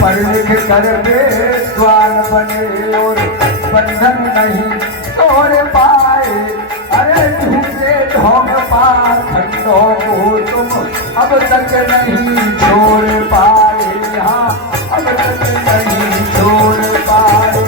पढ़ लिख कर विद्वान बने और बंधन नहीं तोड़ पाए। अरे झूठे ढोंग पाखंडों को तुम अब तक नहीं छोड़ पाए। हाँ, अब तक नहीं छोड़ पाए।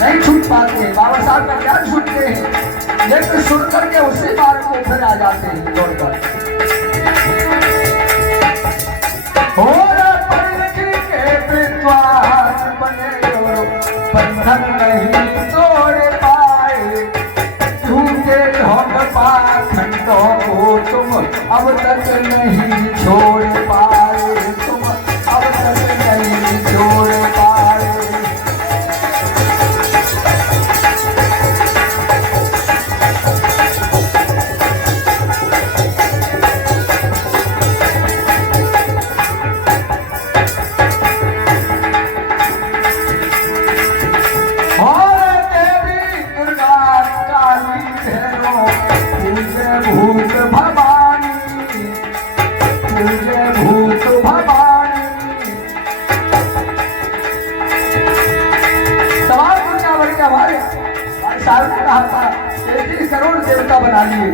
नहीं छूट पाते हैं, बाबा साहब का ज्ञान सुनते हैं लेकिन सुन करके उसी मार्ग को फिर आ जाते हैं दौड़कर। के विद्वान बने और बंधन नहीं तोड़ पाए। झूठे ढोंग पाखंडों को तुम अब तक नहीं छोड़ पाए। तुम अब तक नहीं छोड़ पाए। भूत भवानी तुझे भूत भवानी। सवाल दुनिया भर के हमारे साहब ने कहा था 33 करोड़ देवता बना लिए।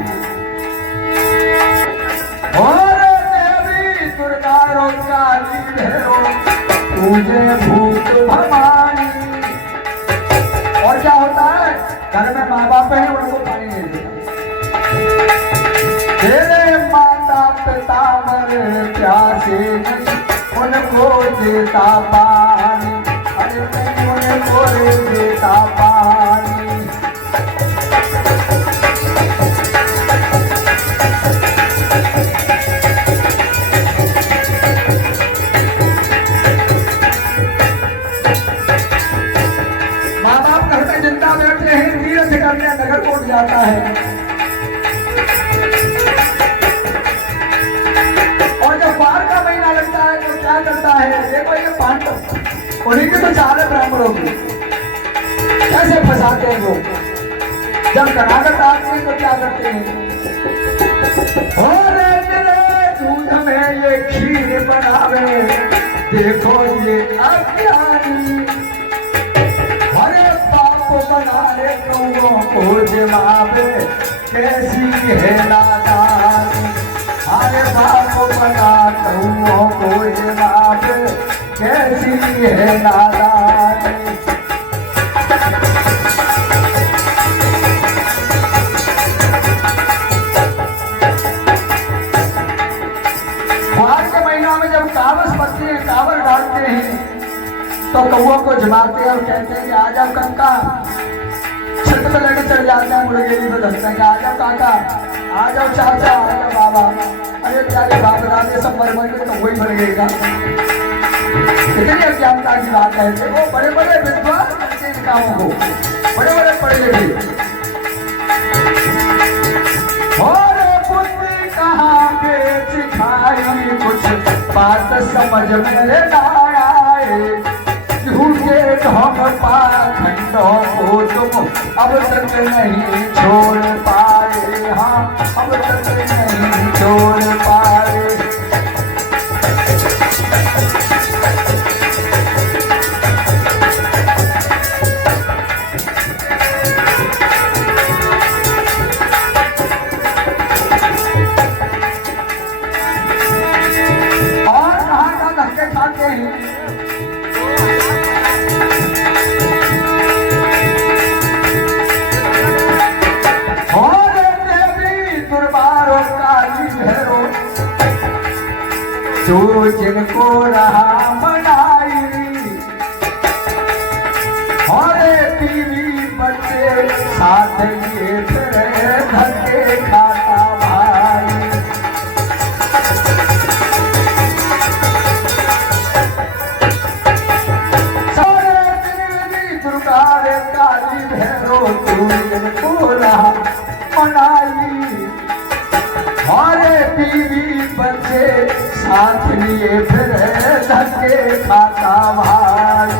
और देवी दुर्गा रो काली भैरो तुझे भूत भवानी। और क्या होता है, घर में माँ बाप है उनको पानी नहीं देता। तेरे माता पिता मरे प्यासे नहीं उनको देता पानी। अरे नहीं उनको देता पानी। माँ बाप घर में जिंदा बैठे हैं, तीर्थ करने नगर कोट जाता है। क्या करता है, देखो ये पांडव उन्हीं के तो चार है ब्राह्मणों की, कैसे फंसाते हैं वो। जब कनागत आते हैं तो क्या करते हैं, और दूध में ये खीर बनावे देखो ये अज्ञानी। अरे बाप बनाने कौओं को जमावे कैसी है नादानी। अरे बाप बना कौओं को जमावे कैसी है नादानी। मार्च के महीना में जब कावस पड़ते हैं, कावड़ डालते हैं तो कौओं को जमाते हैं और कहते हैं कि आ जाओ कंका। छत पर लड़के चढ़ जाते हैं, मुर्गेली पे धरते हैं, आ जाओ काका, आ जाओ चाचा, आ जाओ बाबा। अरे प्यारे बाप दादे सब मर मर तो वही मर गएगा। इतनी अज्ञानता की बात है। वो बड़े बड़े विद्वान करते हैं कामों को, बड़े बड़े पढ़े लिखे। और बुद्धि कहाँ पे सिखाई कुछ बात समझ में ना आए। झूठे ढोंग पाखंडों को तुम अब तक नहीं छोड़ पाए। हाँ, अब तक नहीं छोड़ पाए। और कहाँ का धक्के खाते हैं। जो जिनको रहा मनाई और बीवी बच्चे साथ ये फिर धक्के खाता भाई। सारे दुर्गा रे काली भैरो जो जिनको रहा मनाई और बीवी बच्चे साथ लिए फिर धक्के खाता भाई।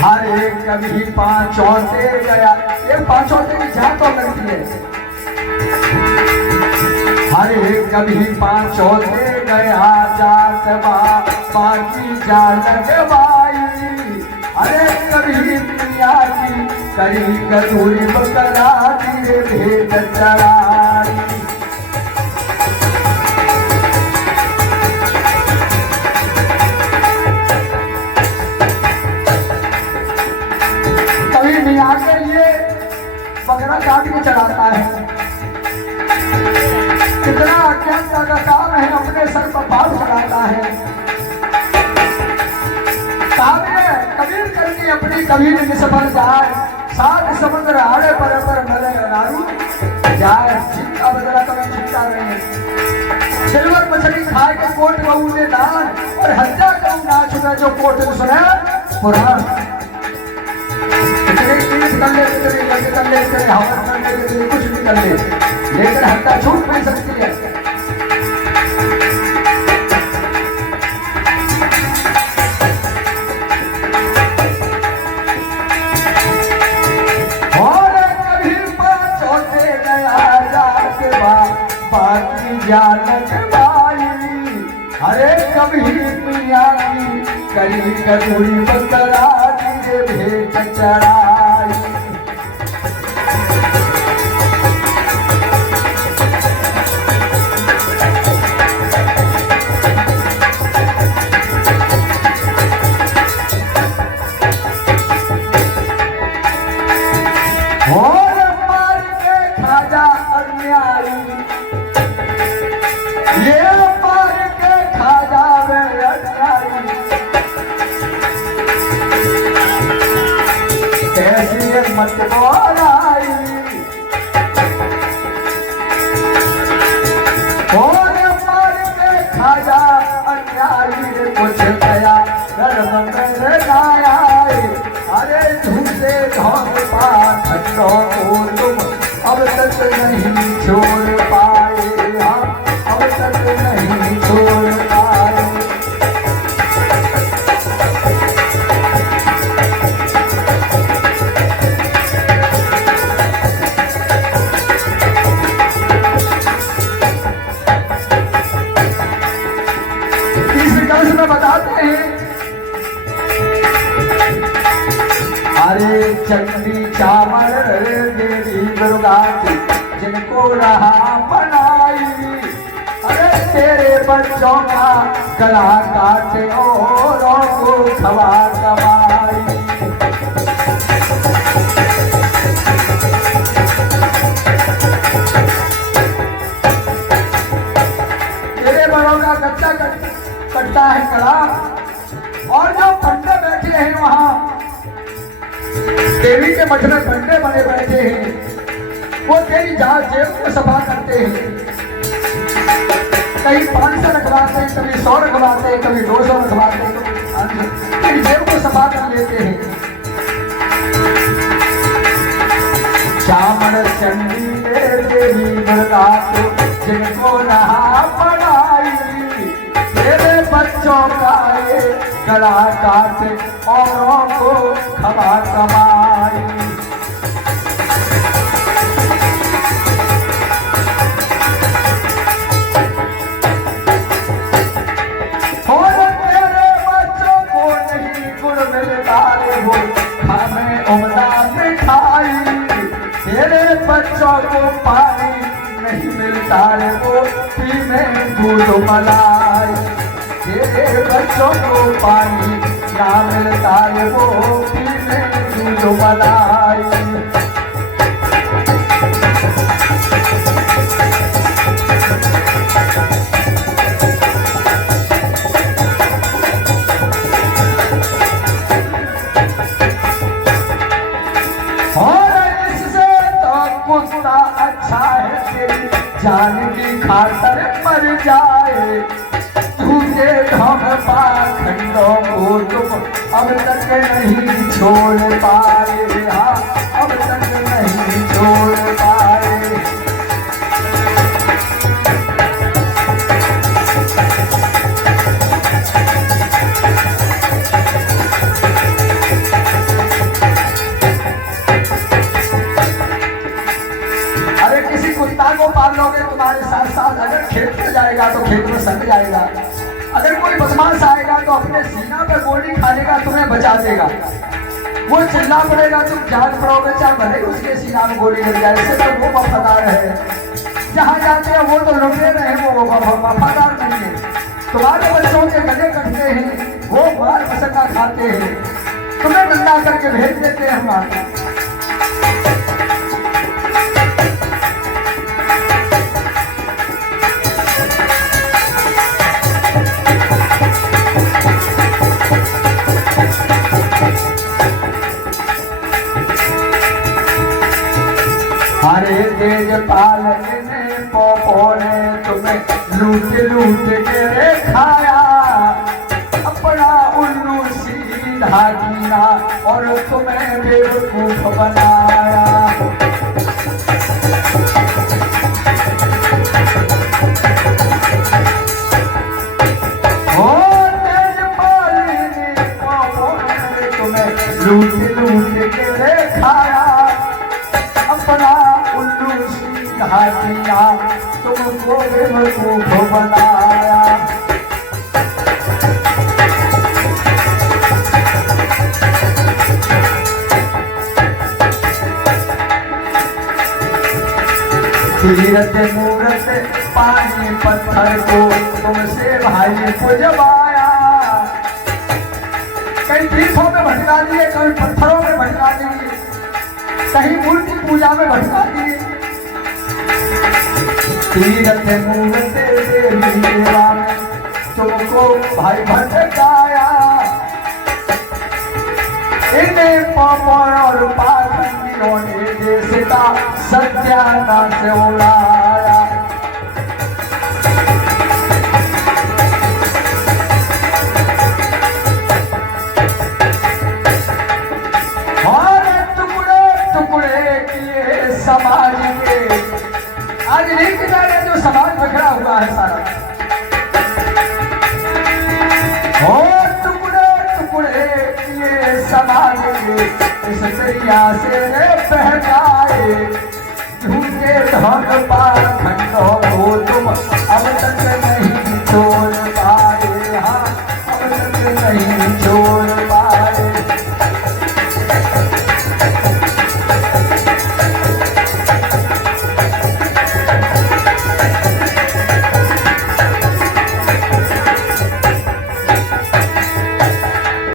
हरे कभी पांचों से गया, ये पांचों से की जात तो लगती है। हरे कभी पांचों से गया जात बाकी जानत बाई। अरे कभी दुनिया की करी कसूरी बकरा दिए भेद चढ़ाई। कभी मियाँ के लिए बकरा काट के चढ़ाता है। कितना अत्यंत का काम है, अपने सर पर बाल चढ़ाता है। कबीर करनी अपनी कबीर निस्बत जाए, सात समुद्र आड़े पर नले नारी जाए। चिंता बदला कभी चिंता नहीं। सिल्वर मछली खाए के कोट गऊ ने दान, और हत्या गऊ ना चुका जो कोट सुने पुराण। कर ले हवन करने के लिए कुछ भी कर ले, लेकिन हत्या छूट नहीं सकती है। जानत बाई। हरे कभी मियाँ की करी कसूरी बकरा दिए भेद चढ़ाई। और मार के खाजा अन्यायी, ये मार के खा जावे अन्यायी। कैसी मत बोलाई, और मार के खा जा अन्यायी। कुछ गया धर्म में गाया, अरे झूठे धौन पाठ तो तुम अब तक नहीं छोड़ पाए। अब तक नहीं छोड़ पाए। इस कंस में बताते हैं, अरे चंडी चावल देवी दुर्गा की जिनको रहा बनाई। अरे तेरे बच्चों का गला काटे औरों को खवा कमाई। तेरे बड़ों का कच्चा कटता है कड़ा, और जो पंडे बैठे हैं वहां देवी के मठ में पंडे बने बैठे हैं, वो तेरी जेब को सफा करते हैं। कहीं 500 रखवाते हैं, कभी 100 रखवाते हैं, कभी 200 रखवाते हैं, तेरी जेब को सफा कर लेते हैं। चामड़ चंडी देवी दुर्गा को जिनको रहा पढ़ाई। तेरे बच्चों का ये गला काटे औरों को खवा कमाई। हमें उमदा मिठाई, तेरे बच्चों को पानी नहीं मिलता रे वो पीने दूध मलाई। तेरे बच्चों को पानी ना मिलता रे वो पीने दूध मलाई। अच्छा है तेरी जान की खातर मर जाए। झूठे धम पाखंडों को तुम अब तक नहीं छोड़ पाए, हाँ अब तक नहीं छोड़ पाए। अरे किसी कुत्ता को पाल लोगे तुम्हारे साथ साथ, अगर खेत में जाएगा तो खेत में संग जाएगा, अगर कोई बदमाश आएगा तो अपने सीना पे गोली खा लेगा, तुम्हें बचा देगा। वो चिल्ला पड़ेगा तुम जाग पड़ोगे, चाहे भले उसके सीना में गोली लग जाए, इससे तो वो वफादार है। जहाँ जाते हैं वो तो लुटे रहे, वो वफादार नहीं है। तुम्हारे बच्चों के गले कटते हैं, वो मार मसक्का खाते हैं, तुम्हें नंगा करके भेज देते हैं हमारे। हरे तेज पालने पोपोने तुम्हें लूट लूट के रे खाया, अपना उल्लू सीधा किया और तुम्हें बेवकूफ बनाया। ओ तेज पालने पोपोने तुम्हें लूट लूट के रे खाया, अपना उल्लू सीधा किया, तुमको बेवकूफ बनाया। तीरथ मूरत पानी पत्थर को तुमसे भाई पुजवाया, कई तीर्थों में भटका दिए, कभी पत्थरों में भटका दिए, कहीं मूर्ति पूजा में भटका दिए। तीरथ मूरत देवी देवा तुमको भाई भटकाया, इन्हें पापड़ और पाखंडियों ने देश का सत्यानाश उड़ाया। समाज के आज नहीं जाने जो समाज बिखरा हुआ है सारा, और टुकड़े टुकड़े ये समाज के इस दरिया से बहकाए, झूठे धन पाखंडों को तुम अब तक नहीं छोड़ पाए, हाँ अब तक नहीं छोड़